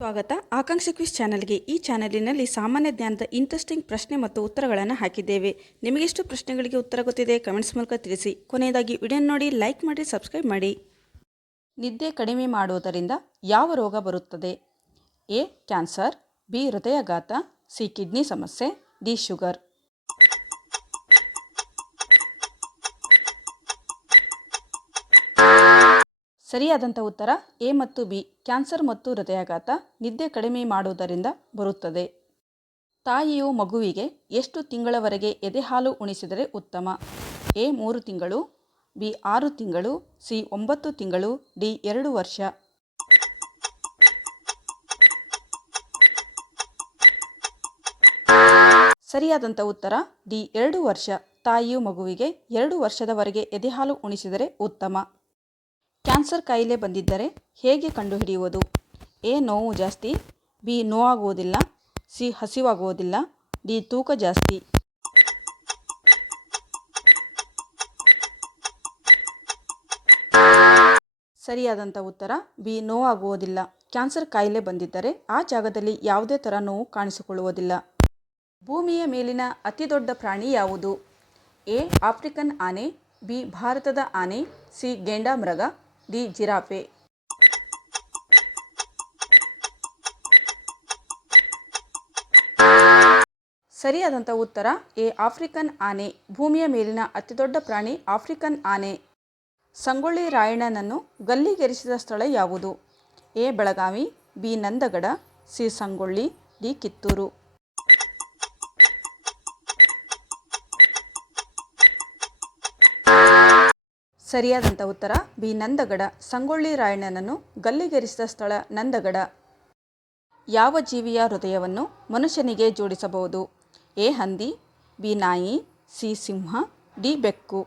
ಸ್ವಾಗತ ಆಕಾಂಕ್ಷಿ ಕ್ವಿಜ್ ಚಾನಲ್ಗೆ. ಈ ಚಾನಲಿನಲ್ಲಿ ಸಾಮಾನ್ಯ ಜ್ಞಾನದ ಇಂಟ್ರೆಸ್ಟಿಂಗ್ ಪ್ರಶ್ನೆ ಮತ್ತು ಉತ್ತರಗಳನ್ನು ಹಾಕಿದ್ದೇವೆ. ನಿಮಗೆಷ್ಟು ಪ್ರಶ್ನೆಗಳಿಗೆ ಉತ್ತರ ಗೊತ್ತಿದೆ ಕಮೆಂಟ್ಸ್ ಮೂಲಕ ತಿಳಿಸಿ. ಕೊನೆಯದಾಗಿ ವಿಡಿಯೋ ನೋಡಿ, ಲೈಕ್ ಮಾಡಿ, ಸಬ್ಸ್ಕ್ರೈಬ್ ಮಾಡಿ. ನಿದ್ದೆ ಕಡಿಮೆ ಮಾಡುವುದರಿಂದ ಯಾವ ರೋಗ ಬರುತ್ತದೆ? ಎ ಕ್ಯಾನ್ಸರ್, ಬಿ ಹೃದಯಾಘಾತ, ಸಿ ಕಿಡ್ನಿ ಸಮಸ್ಯೆ, ಡಿ ಶುಗರ್. ಸರಿಯಾದಂಥ ಉತ್ತರ ಎ ಮತ್ತು ಬಿ. ಕ್ಯಾನ್ಸರ್ ಮತ್ತು ಹೃದಯಾಘಾತ ನಿದ್ದೆ ಕಡಿಮೆ ಮಾಡುವುದರಿಂದ ಬರುತ್ತದೆ. ತಾಯಿಯು ಮಗುವಿಗೆ ಎಷ್ಟು ತಿಂಗಳವರೆಗೆ ಎದೆಹಾಲು ಉಣಿಸಿದರೆ ಉತ್ತಮ? ಎ 3 ತಿಂಗಳು, ಬಿ 6 ತಿಂಗಳು, ಸಿ 9 ತಿಂಗಳು, ಡಿ 2 ವರ್ಷ. ಸರಿಯಾದಂಥ ಉತ್ತರ ಡಿ 2 ವರ್ಷ. ತಾಯಿಯು ಮಗುವಿಗೆ 2 ವರ್ಷದವರೆಗೆ ಎದೆಹಾಲು ಉಣಿಸಿದರೆ ಉತ್ತಮ. ಕ್ಯಾನ್ಸರ್ ಕಾಯಿಲೆ ಬಂದಿದ್ದರೆ ಹೇಗೆ ಕಂಡುಹಿಡಿಯುವುದು? ಎ ನೋವು ಜಾಸ್ತಿ, ಬಿ ನೋವಾಗುವುದಿಲ್ಲ, ಸಿ ಹಸಿವಾಗುವುದಿಲ್ಲ, ಡಿ ತೂಕ ಜಾಸ್ತಿ. ಸರಿಯಾದಂಥ ಉತ್ತರ ಬಿ ನೋವಾಗುವುದಿಲ್ಲ. ಕ್ಯಾನ್ಸರ್ ಕಾಯಿಲೆ ಬಂದಿದ್ದರೆ ಆ ಜಾಗದಲ್ಲಿ ಯಾವುದೇ ಥರ ನೋವು ಕಾಣಿಸಿಕೊಳ್ಳುವುದಿಲ್ಲ. ಭೂಮಿಯ ಮೇಲಿನ ಅತಿದೊಡ್ಡ ಪ್ರಾಣಿ ಯಾವುದು? ಎ ಆಫ್ರಿಕನ್ ಆನೆ, ಬಿ ಭಾರತದ ಆನೆ, ಸಿ ಗೆಂಡಾಮೃಗ, ಡಿ ಜಿರಾಫೆ. ಸರಿಯಾದಂಥ ಉತ್ತರ ಎ ಆಫ್ರಿಕನ್ ಆನೆ. ಭೂಮಿಯ ಮೇಲಿನ ಅತಿದೊಡ್ಡ ಪ್ರಾಣಿ ಆಫ್ರಿಕನ್ ಆನೆ. ಸಂಗೊಳ್ಳಿ ರಾಯಣ್ಣನನ್ನು ಗಲ್ಲಿಗೇರಿಸಿದ ಸ್ಥಳ ಯಾವುದು? A Belagavi, B Nandagad, C Sangolli, D Kittur. ಸರಿಯಾದಂಥ ಉತ್ತರ ಬಿ ನಂದಗಡ. ಸಂಗೊಳ್ಳಿ ರಾಯಣ್ಣನನ್ನು ಗಲ್ಲಿಗೇರಿಸಿದ ಸ್ಥಳ ನಂದಗಡ. ಯಾವ ಜೀವಿಯ ಹೃದಯವನ್ನು ಮನುಷ್ಯನಿಗೆ ಜೋಡಿಸಬಹುದು? ಎ ಹಂದಿ, ಬಿ ನಾಯಿ, ಸಿ ಸಿಂಹ, ಡಿ ಬೆಕ್ಕು.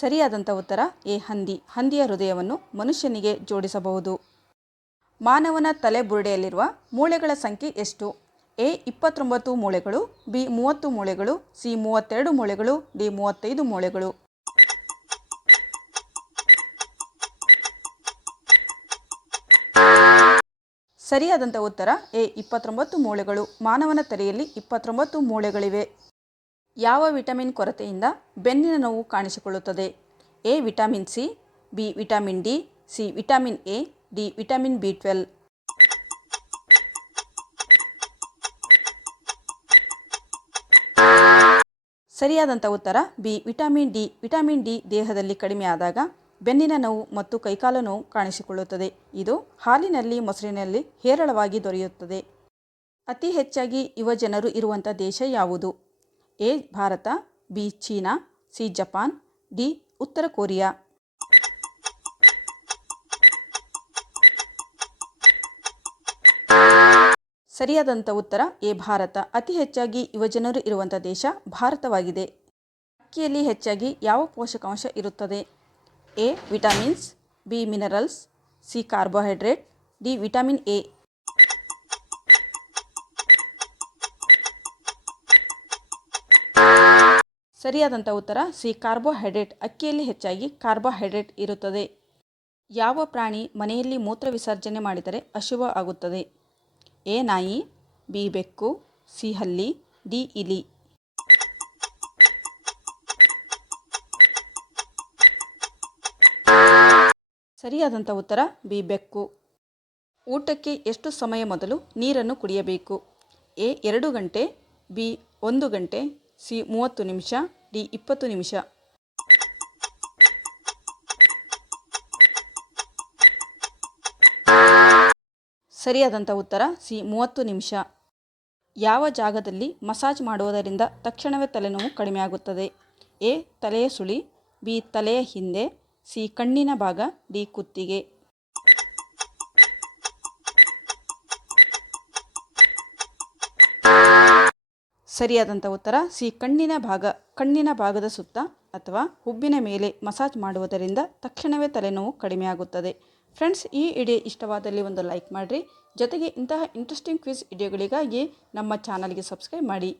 ಸರಿಯಾದಂಥ ಉತ್ತರ ಎ ಹಂದಿ. ಹಂದಿಯ ಹೃದಯವನ್ನು ಮನುಷ್ಯನಿಗೆ ಜೋಡಿಸಬಹುದು. ಮಾನವನ ತಲೆ ಬುರುಡೆಯಲ್ಲಿರುವ ಮೂಳೆಗಳ ಸಂಖ್ಯೆ ಎಷ್ಟು? ಎ 29 ಮೂಳೆಗಳು, ಬಿ 30 ಮೂಳೆಗಳು, ಸಿ 32 ಮೂಳೆಗಳು, ಡಿ 35 ಮೂಳೆಗಳು. ಸರಿಯಾದಂಥ ಉತ್ತರ ಎ 29 ಮೂಳೆಗಳು. ಮಾನವನ ತಲೆಯಲ್ಲಿ 29 ಮೂಳೆಗಳಿವೆ. ಯಾವ ವಿಟಮಿನ್ ಕೊರತೆಯಿಂದ ಬೆನ್ನಿನ ನೋವು ಕಾಣಿಸಿಕೊಳ್ಳುತ್ತದೆ? A vitamin C, B vitamin D, C vitamin A, D vitamin B12. ಸರಿಯಾದಂಥ ಉತ್ತರ B vitamin D. Vitamin D ದೇಹದಲ್ಲಿ ಕಡಿಮೆ ಆದಾಗ ಬೆನ್ನಿನ ನೋವು ಮತ್ತು ಕೈಕಾಲು ನೋವು ಕಾಣಿಸಿಕೊಳ್ಳುತ್ತದೆ. ಇದು ಹಾಲಿನಲ್ಲಿ, ಮೊಸರಿನಲ್ಲಿ ಹೇರಳವಾಗಿ ದೊರೆಯುತ್ತದೆ. ಅತಿ ಹೆಚ್ಚಾಗಿ ಯುವಜನರು ಇರುವಂಥ ದೇಶ ಯಾವುದು? A Bharat, B China, C Japan, D ಉತ್ತರ ಕೊರಿಯಾ. ಸರಿಯಾದಂಥ ಉತ್ತರ ಎ ಭಾರತ. ಅತಿ ಹೆಚ್ಚಾಗಿ ಯುವಜನರು ಇರುವಂಥ ದೇಶ ಭಾರತವಾಗಿದೆ. ಅಕ್ಕಿಯಲ್ಲಿ ಹೆಚ್ಚಾಗಿ ಯಾವ ಪೋಷಕಾಂಶ ಇರುತ್ತದೆ? A vitamins, B minerals, C carbohydrate, D vitamin A. ಸರಿಯಾದಂಥ ಉತ್ತರ ಸಿ ಕಾರ್ಬೋಹೈಡ್ರೇಟ್. ಅಕ್ಕಿಯಲ್ಲಿ ಹೆಚ್ಚಾಗಿ ಕಾರ್ಬೋಹೈಡ್ರೇಟ್ ಇರುತ್ತದೆ. ಯಾವ ಪ್ರಾಣಿ ಮನೆಯಲ್ಲಿ ಮೂತ್ರ ವಿಸರ್ಜನೆ ಮಾಡಿದರೆ ಅಶುಭ ಆಗುತ್ತದೆ? ಎ ನಾಯಿ, ಬಿ ಬೆಕ್ಕು, ಸಿ ಹಲ್ಲಿ, ಡಿ ಇಲಿ. ಸರಿಯಾದಂಥ ಉತ್ತರ ಬಿ ಬೆಕ್ಕು. ಊಟಕ್ಕೆ ಎಷ್ಟು ಸಮಯ ಮೊದಲು ನೀರನ್ನು ಕುಡಿಯಬೇಕು? ಎ 2 ಗಂಟೆ, ಬಿ 1 ಗಂಟೆ, ಸಿ 30 ನಿಮಿಷ, ಡಿ 20 ನಿಮಿಷ. ಸರಿಯಾದಂಥ ಉತ್ತರ ಸಿ 30 ನಿಮಿಷ. ಯಾವ ಜಾಗದಲ್ಲಿ ಮಸಾಜ್ ಮಾಡುವುದರಿಂದ ತಕ್ಷಣವೇ ತಲೆನೋವು ಕಡಿಮೆಯಾಗುತ್ತದೆ? ಎ ತಲೆಯ ಸುಳಿ, ಬಿ ತಲೆಯ ಹಿಂದೆ, ಸಿ ಕಣ್ಣಿನ ಭಾಗ, ಡಿ ಕುತ್ತಿಗೆ. ಸರಿಯಾದಂಥ ಉತ್ತರ ಸಿ ಕಣ್ಣಿನ ಭಾಗ. ಕಣ್ಣಿನ ಭಾಗದ ಸುತ್ತ ಅಥವಾ ಹುಬ್ಬಿನ ಮೇಲೆ ಮಸಾಜ್ ಮಾಡುವುದರಿಂದ ತಕ್ಷಣವೇ ತಲೆನೋವು ಕಡಿಮೆಯಾಗುತ್ತದೆ. ಫ್ರೆಂಡ್ಸ್, ಈ ವಿಡಿಯೋ ಇಷ್ಟವಾದಲ್ಲಿ ಒಂದು ಲೈಕ್ ಮಾಡಿರಿ. ಜೊತೆಗೆ ಇಂತಹ ಇಂಟ್ರೆಸ್ಟಿಂಗ್ ಕ್ವಿಜ್ ವಿಡಿಯೋಗಳಿಗಾಗಿ ನಮ್ಮ ಚಾನಲ್ಗೆ ಸಬ್ಸ್ಕ್ರೈಬ್ ಮಾಡಿ.